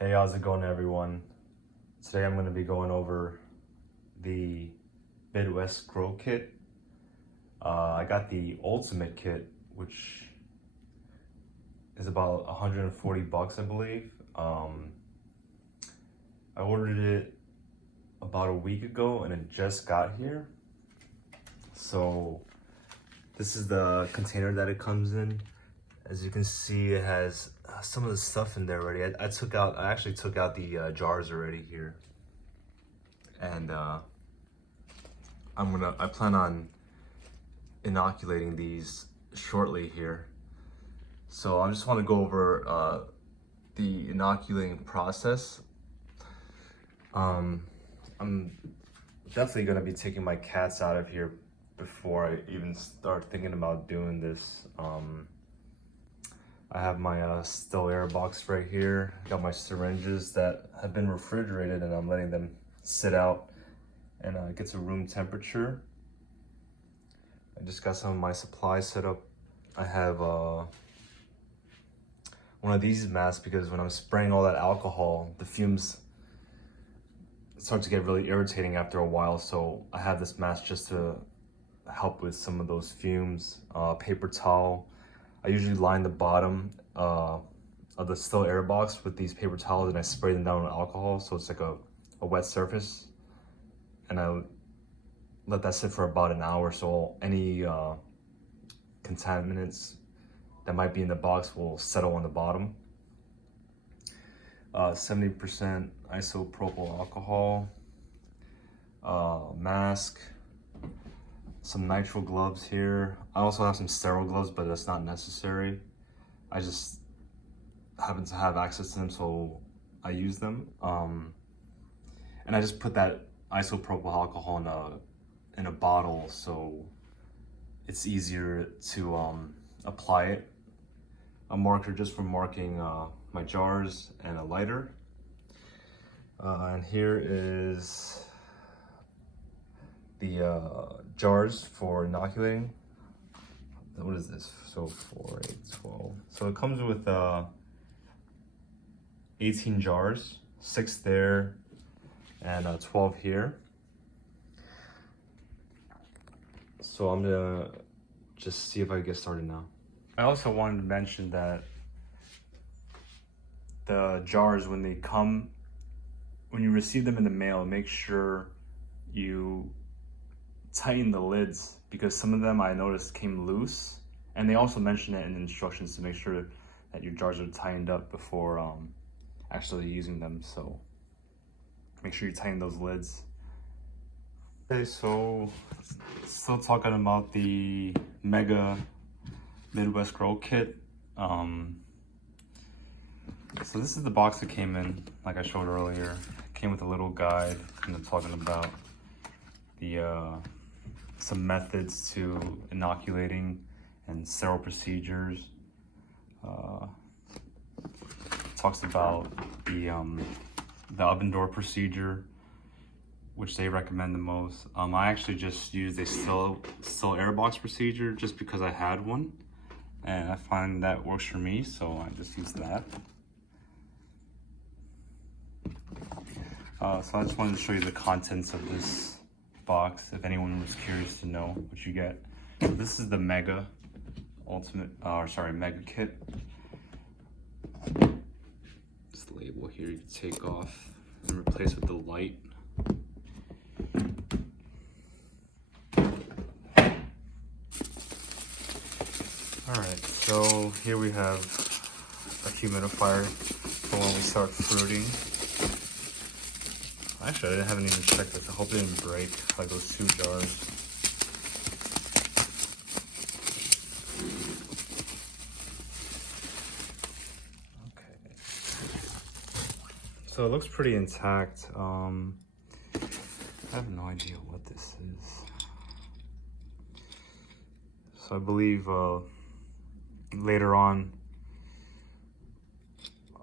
Hey, how's it going, everyone? Today I'm going to be going over the Midwest Grow Kit. I got the Ultimate Kit, which is about 140 bucks, I believe. I ordered it about a week ago and it just got here. So this is the container that it comes in. As you can see, it has some of the stuff in there already. I actually took out the jars already here, and I plan on inoculating these shortly here. So I just want to go over the inoculating process. I'm definitely going to be taking my cats out of here before I even start thinking about doing this. I have my still air box right here. Got my syringes that have been refrigerated and I'm letting them sit out and get to room temperature. I just got some of my supplies set up. I have one of these masks because when I'm spraying all that alcohol, the fumes start to get really irritating after a while. So I have this mask just to help with some of those fumes. Paper towel. I usually line the bottom of the still air box with these paper towels and I spray them down with alcohol so it's like a wet surface. And I let that sit for about an hour so any contaminants that might be in the box will settle on the bottom. 70% isopropyl alcohol, mask, some nitrile gloves here. I also have some sterile gloves, but that's not necessary. I just happen to have access to them, so I use them. And I just put that isopropyl alcohol in a bottle, so it's easier to apply it. A marker just for marking my jars, and a lighter. And here is the jars for inoculating. What is this? So 4, 8, 12. So it comes with 18 jars, 6 there and 12 here. So I'm gonna just see if I can get started now. I also wanted to mention that the jars, when you receive them in the mail, make sure you tighten the lids, because some of them I noticed came loose, and they also mention it in the instructions to make sure that your jars are tightened up before actually using them. So make sure you tighten those lids. Okay, so still talking about the Mega Midwest Grow Kit. So this is the box that came in, like I showed earlier. It came with a little guide kind of talking about the some methods to inoculating and sterile procedures. Talks about the oven door procedure, which they recommend the most. I actually just used a still air box procedure just because I had one, and I find that works for me, so I just used that. So I just wanted to show you the contents of this box if anyone was curious to know what you get. So this is the Mega Kit. This label here you can take off and replace with the light. Alright, so here we have a humidifier for when we start fruiting. Actually, I haven't even checked this. I hope it didn't break, like those 2 jars. Okay. So it looks pretty intact. I have no idea what this is. So I believe later on,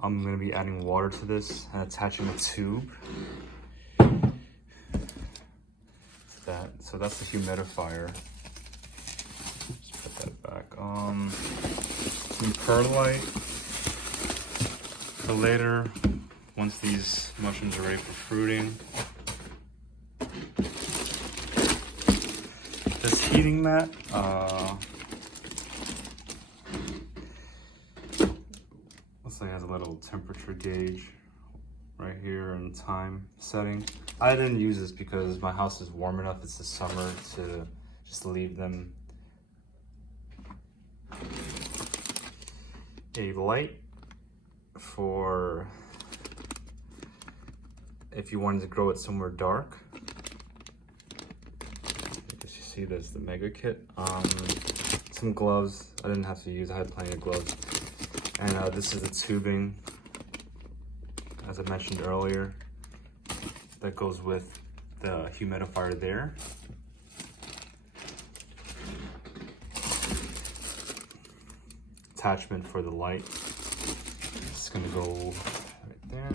I'm going to be adding water to this and attaching a tube. So that's the humidifier. Just put that back. Some perlite for later once these mushrooms are ready for fruiting. This heating mat, looks like it has a little temperature gauge right here and time setting. I didn't use this because my house is warm enough, it's the summer, to just leave them. A light for if you wanted to grow it somewhere dark. I guess you see this, the mega kit. Some gloves. I didn't have to use, I had plenty of gloves. And this is the tubing, as I mentioned earlier, that goes with the humidifier there. Attachment for the light. It's gonna go right there.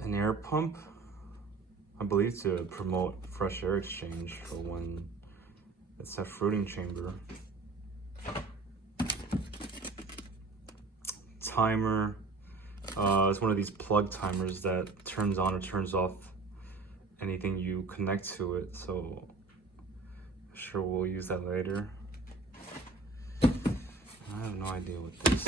An air pump, I believe, to promote fresh air exchange for when it's a fruiting chamber. Timer. It's one of these plug timers that turns on or turns off anything you connect to it. So sure, we'll use that later. I have no idea what this is.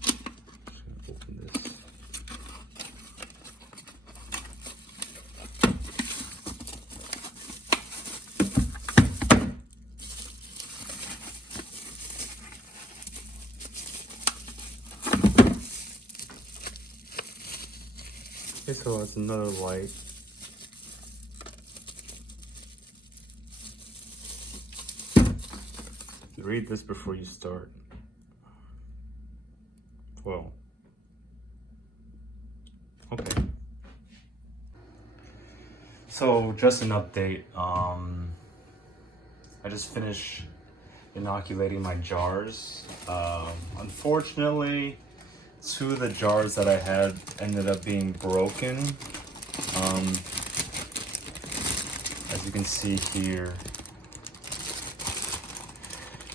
Just gonna open this. Okay, so it's another light. Read this before you start. Well, okay. So just an update. I just finished inoculating my jars. Unfortunately, 2 of the jars that I had ended up being broken. As you can see here.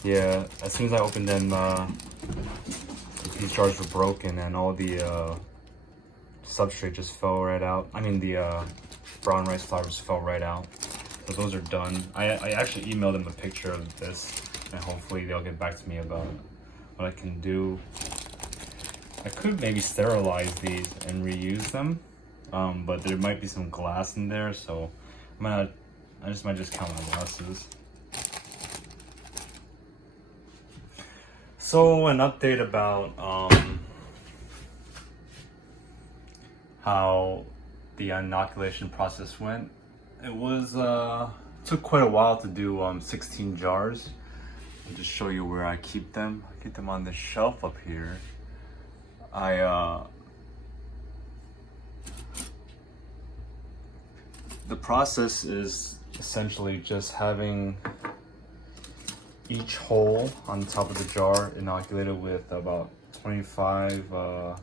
Yeah, as soon as I opened them, these jars were broken and all the substrate just fell right out. I mean, the brown rice flours fell right out. So those are done. I actually emailed them a picture of this, and hopefully they'll get back to me about what I can do. I could maybe sterilize these and reuse them, but there might be some glass in there, so I just might count my losses. So an update about how the inoculation process went. It was took quite a while to do 16 jars. I'll just show you where I keep them. I keep them on this shelf up here. The process is essentially just having each hole on top of the jar inoculated with about 0.25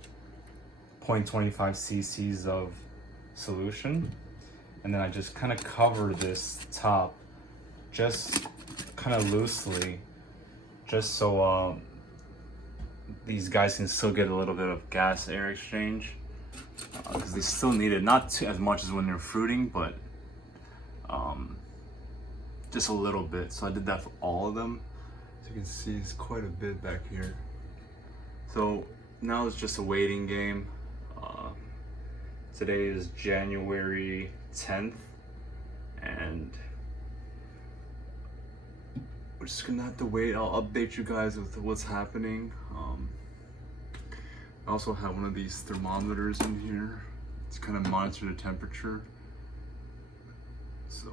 cc's of solution, and then I just kind of cover this top just kind of loosely, just so these guys can still get a little bit of gas air exchange, because they still need it, not as much as when they're fruiting, but just a little bit. So I did that for all of them. As you can see, it's quite a bit back here. So now it's just a waiting game. Today is January 10th, and we're just gonna have to wait. I'll update you guys with what's happening. I also have one of these thermometers in here to kind of monitor the temperature. So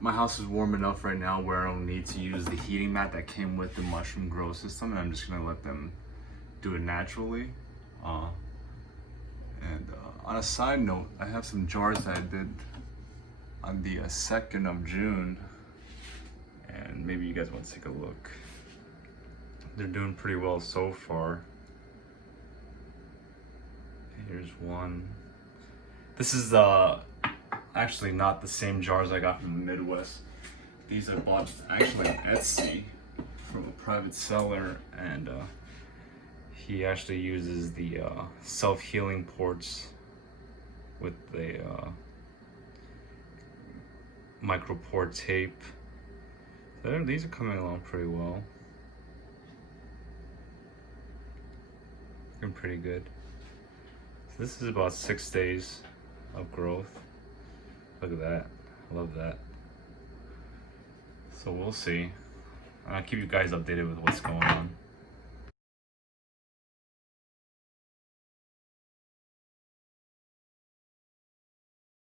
my house is warm enough right now where I don't need to use the heating mat that came with the mushroom grow system, and I'm just gonna let them do it naturally. On a side note, I have some jars that I did on the 2nd of June, and maybe you guys want to take a look. They're doing pretty well so far. Here's one. This is actually not the same jars I got from the Midwest. These I bought actually on Etsy from a private seller, and he actually uses the self-healing ports with the micro pore tape. So these are coming along pretty well. Looking pretty good. So this is about 6 days of growth. Look at that. I love that. So we'll see. I'll keep you guys updated with what's going on.